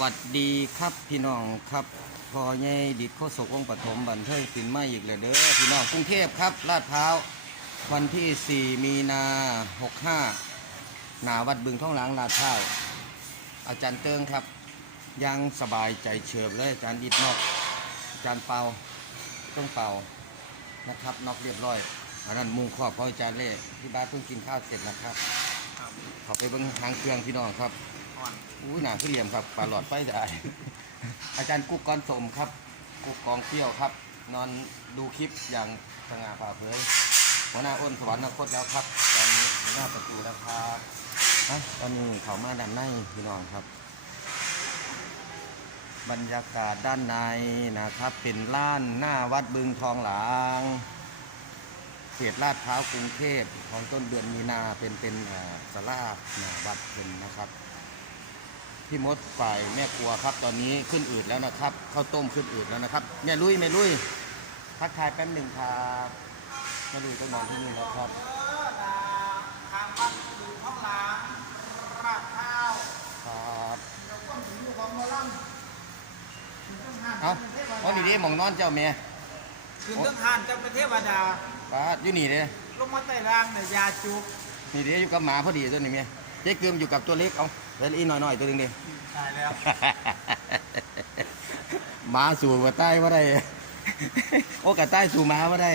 วัสดีครับพี่น้องครับพอใหญ่ดิดโคศกวงศ์ปฐมบันเทิงสินไม่อีกเลยเด้อพี่น้องกรุงเทพครับลาดพร้าววันที่ 4 มีนา 65 หนาวัดบึงท่องหลังลาดพร้าวอาจารย์เติงครับ ยังสบายใจเฉิบเลยอาจารย์ดิดนอกอาจารย์เปาต้องเป่านะครับนอกเรียบร้อยอันนั้นมุงครอบของอาจารย์เล่ที่บ้านเพิ่งกินข้าวเสร็จนะครับครับเขาไปเบิ่งทางเครื่องพี่น้องครับ อ่อนอุ้ยหนาขึ้นเหลี่ยมครับปลาหลอดไฟได้ อาจารย์กุ๊กก้อนสมครับ กุ๊กกองเปรี้ยวครับ นอนดูคลิปอย่างสง่าผ่าเผยหัวหน้าอ้นสวรรคตแล้วครับตอนหน้าประตูแล้วครับนะตอนนี้เขามาด้านในพี่น้องครับ บรรยากาศด้านในนะครับ เป็นล้านหน้าวัดบึงทองหลางเขตลาดพร้าวกรุงเทพของต้นเดือนมีนาเป็นเป็นอ่าสลาหน้าวัดเป็นนะครับ พี่มดฝ่ายแม่ครัวครับ ตอนนี้ขึ้นอืดแล้วนะครับข้าวต้มขึ้นอืดแล้วนะครับแม่ลุยแม่ลุยทักทายแป๊บหนึ่งครับแม่ลุยก็นอนที่นี่แล้วครับทางบ้านอยู่ท้องหลังราดข้าวครับเดี๋ยวความถึงอยู่ของหมอลำถึงต้องหันเอาเป็นเทวเอาดาดีๆหมองนอนเจ้าเมียถึงต้องหันจะเป็นเทวดาป้าดอยู่นี่เลยลงมาใต้ร่างในยาจุกนี่เดี๋ยวอยู่กับหมาพอดีตัวนี้เมีย เจ๊เกิมอยู่กับตัวเล็กเอาเดี๋ยวอีกหน่อยๆตัวหนึงดิตายแล้วหมาสู่กระต่ายว่าได้ โอ้กระต่ายสู่หมาว่าได้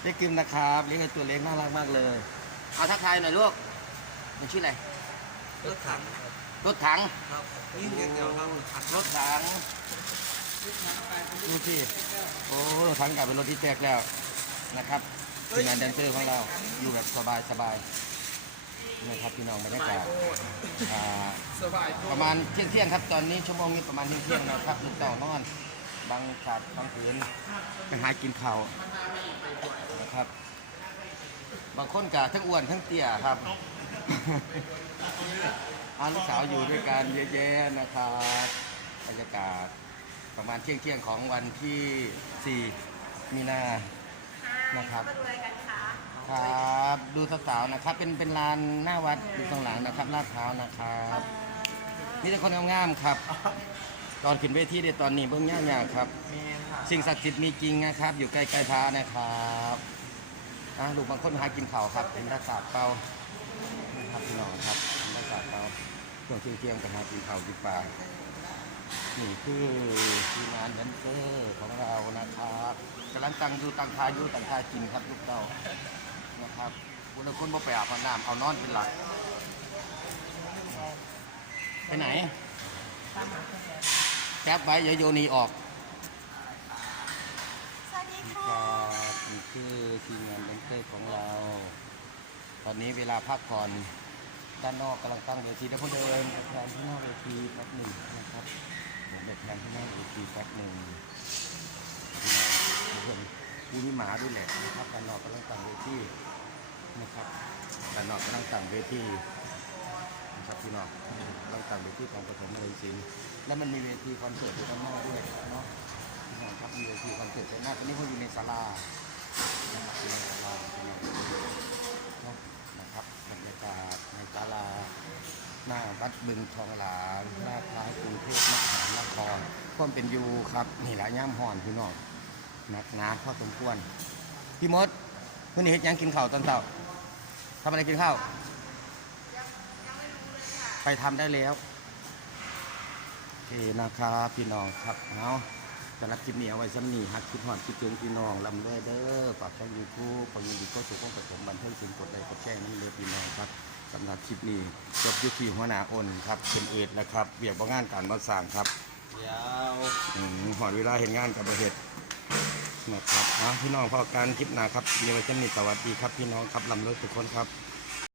เจ๊กิมนะครับเลี้ยงไอ้ตัวเล็กน่ารักมากเลยเอาทักทายหน่อยลูกมันชื่ออะไรรถถังรถถัง ครับนี่เดียวครับถังรถถังดูสิโอ้รถถังกลายเป็นรถที่แจกแล้วนะครับทีมงานแดนเซอร์ของเราอยู่แบบสบายสบาย นี่ครับพี่น้องบรรยากาศอ่าสบายประมาณเที่ยงเที่ยงๆครับตอนนี้ชั่วโมงนี้ประมาณเที่ยงเที่ยงๆนะครับลูกเต่านอนบางขาดบางผืนไปหากินข้าวนะครับ บางคนกะทั้งอ้วนทั้งเตี้ยครับอาลูกสาวอยู่ด้วยกันเยอะแยะนะครับบรรยากาศประมาณเที่ยงเที่ยงๆของวันที่ 4 มีนานะครับมาดูอะไรกันคะ ครับ ดูสาวๆนะครับ เป็นเป็นลานหน้าวัดอยู่ข้างหลังนะครับลาดพร้าวนะครับนี่แต่คนงามๆครับ ตอนขึ้นเวทีเดี๋ยวตอนนี้เบื้องย่างๆครับเมนค่ะสิ่งศักดิ์สิทธิ์มีจริงนะครับ อยู่ใกล้ๆพระนะครับอะลูกบางคนหากินข้าวครับเป็นรักษาเปาครับพี่น้องครับเป็นรักษาเปาช่วงเที่ยงๆกันหากินข้าวกินปลานี่คือทีมงานแดนเซอร์ของเรานะครับกำลังตั้งอยู่ตั้งทายอยู่ตั้งทายกินครับลูกเต้านะ ครับคนละคนบ่ไปอาบน้ำเอานอนเป็นหลัก ไปไหนแคปไว้อย่าโยนีออกสวัสดีคค่ะรับนี่คือทีมงานแดนเซอร์ของเรา ตอนนี้เวลาพักผ่อนด้านนอกกำลังตั้งเวทีแล้วพอเดินแบบแทนที่หน้าเวทีแป๊บหนึ่งนะครับผมแบบแทนที่หน้าเวทีแป๊บหนึ่งเพื่อนกูมีหมาด้วยแหละนะครับด้านนอกกำลังตั้งเวที นะครับด้านนอกกำลังตั้งเวทีนะครับพี่น้องกำลังตั้งเวทีของปฐมเลยศิลป์แล้วมันมีเวทีคอนเสิร์ตอยู่ด้านนอกด้วยเนาะพี่น้องครับมีเวทีคอนเสิร์ตแต่หน้าตอนนี้เขาอยู่ในศาลานะครับอยู่ในศาลานไงนะครับบรรยากาศในศาลาหน้าวัดบึงทองหลางหน้าท้ายกรุงเทพมหานครความเป็นอยู่ครับนี่แหละย่ำห่อนพี่น้องหนักหนาพอสมควรพี่มดวันนี้เฮ็ดยังกินข้าวตอนเช้า ทำอะไรกินข้าว ไปทำได้แล้วโอเคนะครับพี่น้องครับเอาสำหรับคลิปนี้เอาไว้ซ้ำนี่ฮักคิดหอนคิดถึงพี่น้องลำด้วยเด้อฝากช่องยูทูบของยินดีก็สุขของผสมบันเทิงสิ่งกดไลค์กดแชร์นั่นเลยพี่น้องครับสำหรับคลิปนี้จบอยุคีหัวหน้าอ้นครับเป็นเอ็ดนะครับเบียกบ่งานการมาสร้างครับยาวอืมหอดเวลาเห็นงานกับประเฮ็ด นะครับอะพี่น้องพอการคลิปหนาครับมีไว้จะมีสวัสดีครับพี่น้องครับลำเลิศทุกคนครับ